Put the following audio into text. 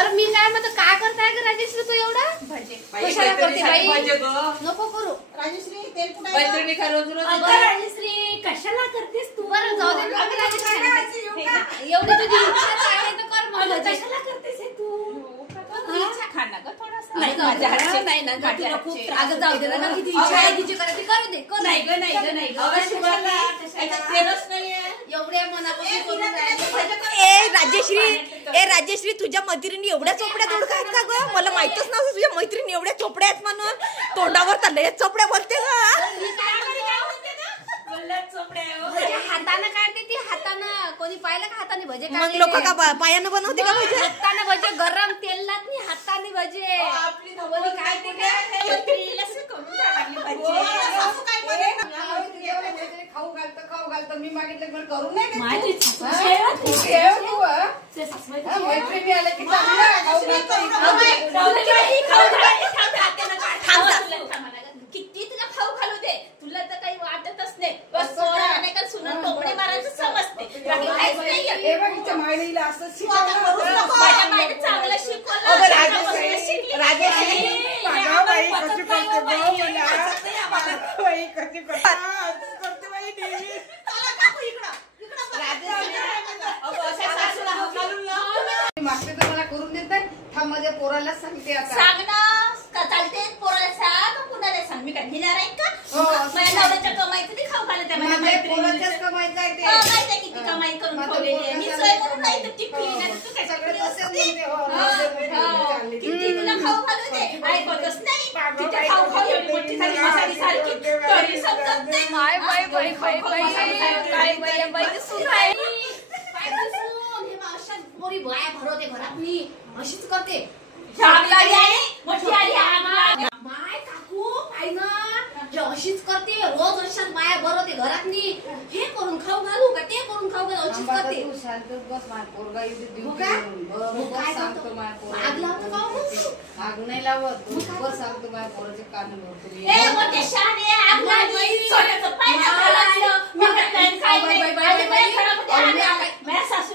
बरं मी काय म्हणतो, काय करताय ग राजेश्री तू एवढा भजे कशाला करते बाई? भजे ग. नको करू राजेश्री तेल कुठे मैत्रिणी का रोज रोज राजेश्री कशाला करतेस तू? बरं जाऊ दे ना, राजेश्री एवढी तुझी इच्छा आहे तर कर मग भजे. कशाला करतेस हे तू? खा ना ग थोडासा. नाही माझ्या माझ्या हातचे. नाही ना ग, माझ्या तुला खूप हातचे. त्रास. अगं जाऊ दे ना, किती इच्छा आहे तिची करायची, करू दे करू नाही दे. ग नाही ग नाही ग. अगं शिवानी, याच्यात तेलच नाहीये. एवढ्या मनापासून करून राहिली. ए राजेश्री तुझ्या मैत्रिणी एवढ्या चोपड्या तोडका आहेत का ग? मला माहितच नव्हतं तुझ्या मैत्रिणी एवढ्या चोपड्या आहेत म्हणून. तोंडावर तर लयच चोपड्या बोलते ग. भजे हातानं काढते ती, हातानं. कोणी पाहिलं का हाताने भजे मग काढते? लोक का पायानं बनवते का भजे? हाताने भजे, गरम तेलात नाही, हाताने भजे. आपली नवरी काय ते काय मैत्रिणीला करून टाकली भजी. खाऊ घालतं मी मागितलं पण करून नाही देत माझी तू. सासू हा? शेवा तू ठेव तू, हा? ते सासूबाई हा, मैत्रिणी आल्या की चांगलं खाऊ किती तुला खाऊ घालू दे, तुला तर काही वाटतच नाही. बस सोळा नाही का सुनन टोमणे मारायचं समजते. बाकी काहीच नाहीये. घालतं माईला असं तू आता करूच नको. माझ्या बाईने चांगलं शिकवलं. अगं चांगलं शिकली. अगं बाई कशी करते गं मला. बाई कशी करते बाई नेहमी. अगं, अशा सासूला हात घालून लाव. मागते तर मला करून देत नाही. थांब माझ्या पोराला सांगते आता. सांग ना का चालते पोराला सांग का कुणाला सांग. मी काय घेणार आहे का? हो. माझ्या नवऱ्याच्या कमाईचं नाही खाऊ घालत आहे माझ्या माझ्या मैत्रिणीला. पोराच्याच कमाईचं आहे ते. माहिती आहे किती कमाई करून माझ्या ठेवलेली आहे. मी पोराच्या सोय म्हणून नाही तर टिकली हो. नाही तर तू काय सगळे टिकली तसेच असती? म्हणते, हो, हो, हो. चालली. किती तुला खाऊ घालू दे ऐकतच नाही. तिच्या खाऊ खाऊ एवढी मोठी झाली मसालीसारखी तरी समजत नाही. Bye bye bye bye bye काय बाय बाय सुन आहे. हे मावशात पोरी बाया भरवते घरात मी अशीच करते. आग लागली आहे. मोठी आली आग लागली. माय काकू पाय ना, हे अशीच करते रोज. अशात माया बरोबर घरात नी. हे करून खाऊ घालू का ते करून खाऊ घालू, अशीच आता करते. तू शांतच बस. माझा पोरगा येऊ दे, देऊ हो का? घेऊन. बरोबर मग काय सांगतो करतो? माझ्या पोराला. आग लावतो का हो? आग नाही लावत. बरोबर सांगतो माझ्या पोराचे कान भरतो मी. ए मोठे शहाणे आग लागली. छोट्याचं पाय नका लागलं. मी काय काय बाई, बाई, बाई, आणि बाई, माझ्या घरामध्ये आग लागली. माझ्या सासू